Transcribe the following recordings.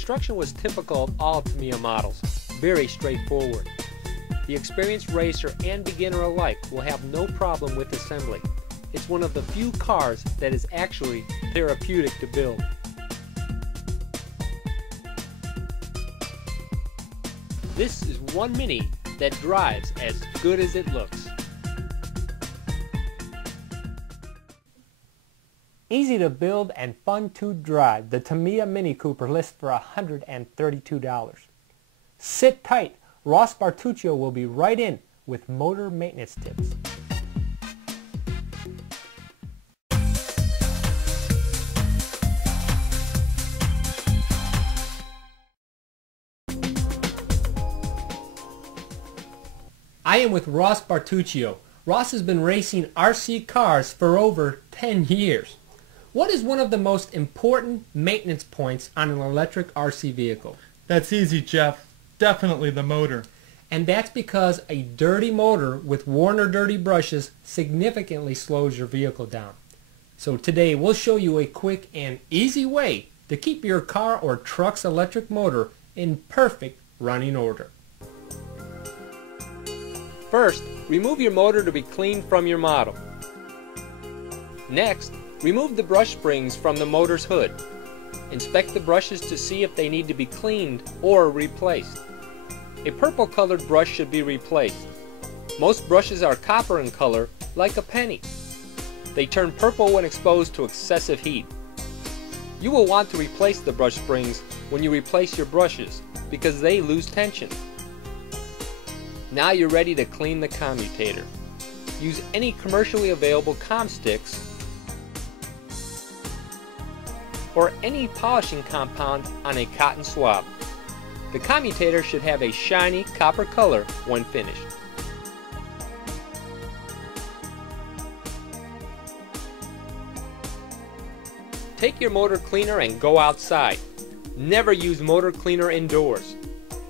construction was typical of all Tamiya models, very straightforward. The experienced racer and beginner alike will have no problem with assembly. It's one of the few cars that is actually therapeutic to build. This is one Mini that drives as good as it looks. Easy to build and fun to drive, the Tamiya Mini Cooper lists for $132. Sit tight, Ross Bartuccio will be right in with motor maintenance tips. I am with Ross Bartuccio. Ross has been racing RC cars for over 10 years. What is one of the most important maintenance points on an electric RC vehicle? That's easy, Jeff. Definitely the motor. And that's because a dirty motor with worn or dirty brushes significantly slows your vehicle down. So today we'll show you a quick and easy way to keep your car or truck's electric motor in perfect running order. First, remove your motor to be cleaned from your model. Next, remove the brush springs from the motor's hood. Inspect the brushes to see if they need to be cleaned or replaced. A purple colored brush should be replaced. Most brushes are copper in color, like a penny. They turn purple when exposed to excessive heat. You will want to replace the brush springs when you replace your brushes because they lose tension. Now you're ready to clean the commutator. Use any commercially available comm sticks or any polishing compound on a cotton swab. The commutator should have a shiny copper color when finished. Take your motor cleaner and go outside. Never use motor cleaner indoors.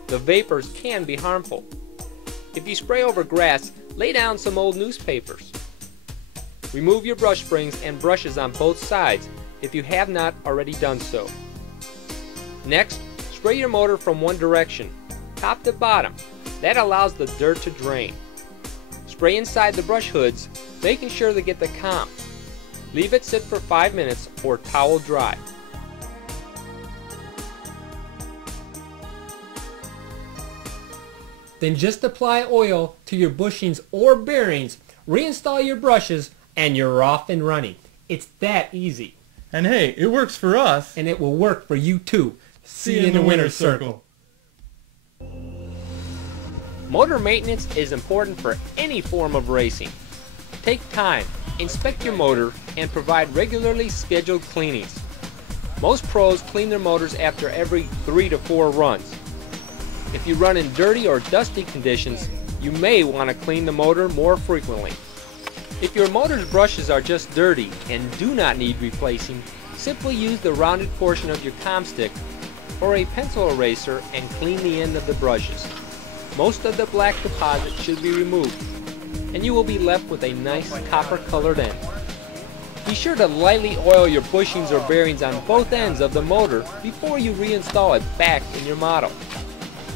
The vapors can be harmful. If you spray over grass, lay down some old newspapers. Remove your brush springs and brushes on both sides if you have not already done so. Next, spray your motor from one direction, top to bottom. That allows the dirt to drain. Spray inside the brush hoods, making sure to get the comp. Leave it sit for 5 minutes or towel dry. Then just apply oil to your bushings or bearings, reinstall your brushes, and you're off and running. It's that easy. And hey, it works for us. And it will work for you too. See you in the winner's circle. Motor maintenance is important for any form of racing. Take time, inspect your motor, and provide regularly scheduled cleanings. Most pros clean their motors after every 3 to 4 runs. If you run in dirty or dusty conditions, you may want to clean the motor more frequently. If your motor's brushes are just dirty and do not need replacing, simply use the rounded portion of your comm stick or a pencil eraser and clean the end of the brushes. Most of the black deposit should be removed, and you will be left with a nice copper-colored end. Be sure to lightly oil your bushings or bearings on both ends of the motor before you reinstall it back in your model.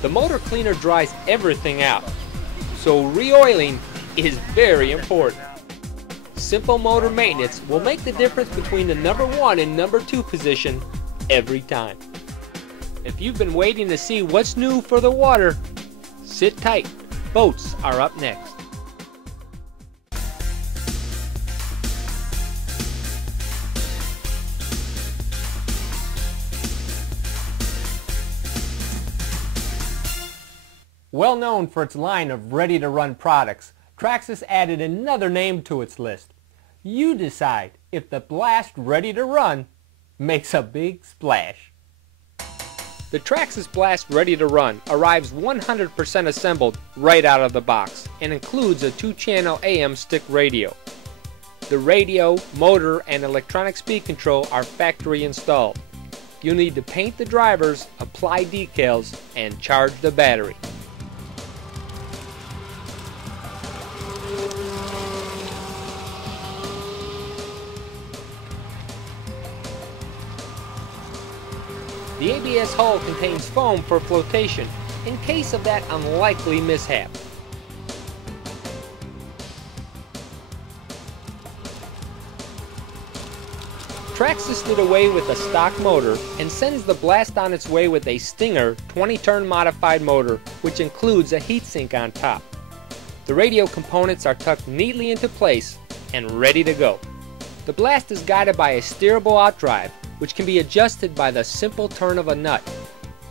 The motor cleaner dries everything out, so re-oiling is very important. Simple motor maintenance will make the difference between the number 1 and number 2 position every time. If you've been waiting to see what's new for the water, sit tight. Boats are up next. Well known for its line of ready-to-run products, Traxxas added another name to its list. You decide if the Blast Ready to Run makes a big splash. The Traxxas Blast Ready to Run arrives 100% assembled right out of the box and includes a 2-channel AM stick radio. The radio, motor, and electronic speed control are factory installed. You'll need to paint the drivers, apply decals, and charge the battery. The ABS hull contains foam for flotation in case of that unlikely mishap. Traxxas did away with a stock motor and sends the Blast on its way with a Stinger 20-turn modified motor, which includes a heatsink on top. The radio components are tucked neatly into place and ready to go. The Blast is guided by a steerable outdrive, which can be adjusted by the simple turn of a nut.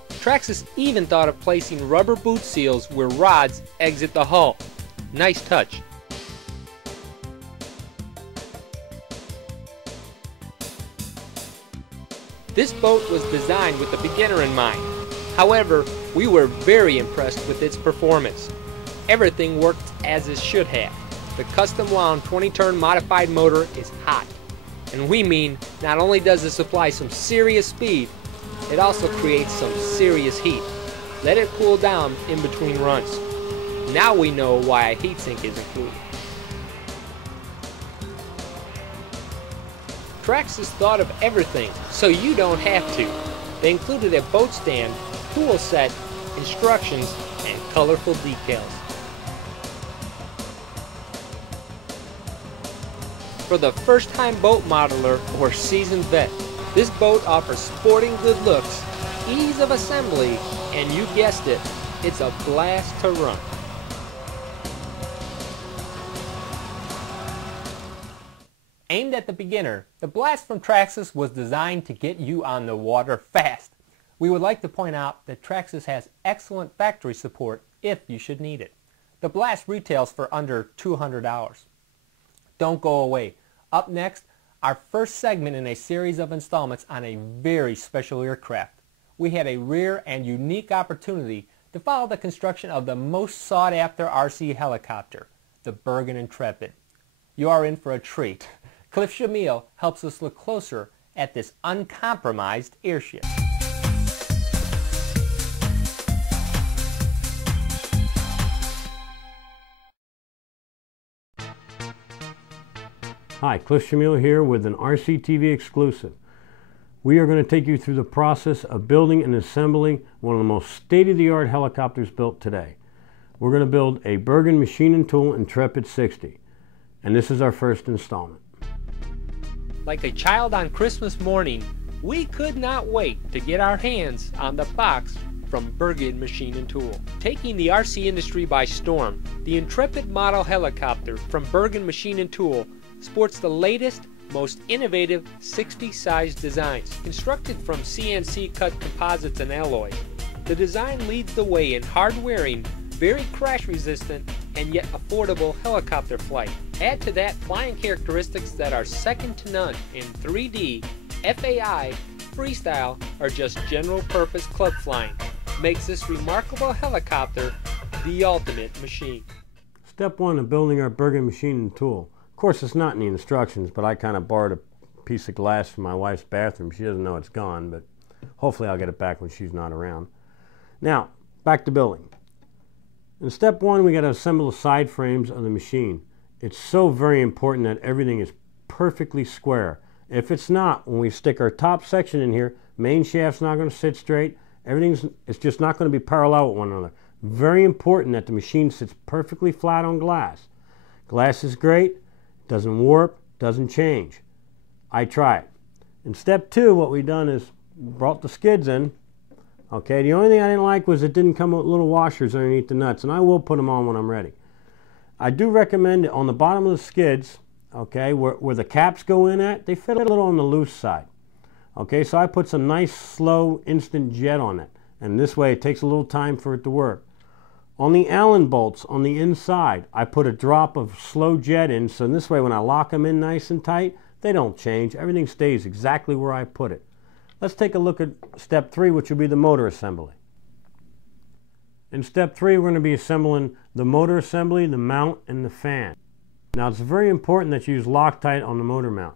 Traxxas even thought of placing rubber boot seals where rods exit the hull. Nice touch. This boat was designed with the beginner in mind. However, we were very impressed with its performance. Everything worked as it should have. The custom wound 20-turn modified motor is hot. And we mean not only does it supply some serious speed, it also creates some serious heat. Let it cool down in between runs. Now we know why a heatsink is included. Traxxas thought of everything, so you don't have to. They included a boat stand, tool set, instructions, and colorful decals. For the first-time boat modeler or seasoned vet, this boat offers sporting good looks, ease of assembly, and you guessed it, it's a blast to run. Aimed at the beginner, the Blast from Traxxas was designed to get you on the water fast. We would like to point out that Traxxas has excellent factory support if you should need it. The Blast retails for under $200. Don't go away. Up next, our first segment in a series of installments on a very special aircraft. We had a rare and unique opportunity to follow the construction of the most sought-after RC helicopter, the Bergen Intrepid. You are in for a treat. Cliff Shamil helps us look closer at this uncompromised airship. Hi, Cliff Shamil here with an RCTV exclusive. We are going to take you through the process of building and assembling one of the most state-of-the-art helicopters built today. We're going to build a Bergen Machine and Tool Intrepid 60, and this is our first installment. Like a child on Christmas morning, we could not wait to get our hands on the box from Bergen Machine and Tool. Taking the RC industry by storm, the Intrepid model helicopter from Bergen Machine and Tool sports the latest, most innovative 60-size designs. Constructed from CNC-cut composites and alloys, the design leads the way in hard-wearing, very crash-resistant, and yet affordable helicopter flight. Add to that flying characteristics that are second to none in 3D, FAI, freestyle, or just general-purpose club flying. Makes this remarkable helicopter the ultimate machine. Step one of building our Bergen Machine and Tool. Of course, it's not in the instructions, but I kind of borrowed a piece of glass from my wife's bathroom. She doesn't know it's gone, but hopefully I'll get it back when she's not around. Now, back to building. In step one, we got to assemble the side frames of the machine. It's so very important that everything is perfectly square. If it's not, when we stick our top section in here, main shaft's not going to sit straight. It's just not going to be parallel with one another. Very important that the machine sits perfectly flat on glass. Glass is great. Doesn't warp, doesn't change. I try it. In step two, what we've done is brought the skids in. Okay, the only thing I didn't like was it didn't come with little washers underneath the nuts, and I will put them on when I'm ready. I do recommend it on the bottom of the skids, okay, where the caps go in at, they fit a little on the loose side. Okay, so I put some nice, slow, instant jet on it, and this way it takes a little time for it to work. On the Allen bolts on the inside, I put a drop of slow jet in, so this way when I lock them in nice and tight, they don't change. Everything stays exactly where I put it. Let's take a look at step three, which will be the motor assembly. In step three, we're going to be assembling the motor assembly, the mount, and the fan. Now, it's very important that you use Loctite on the motor mount.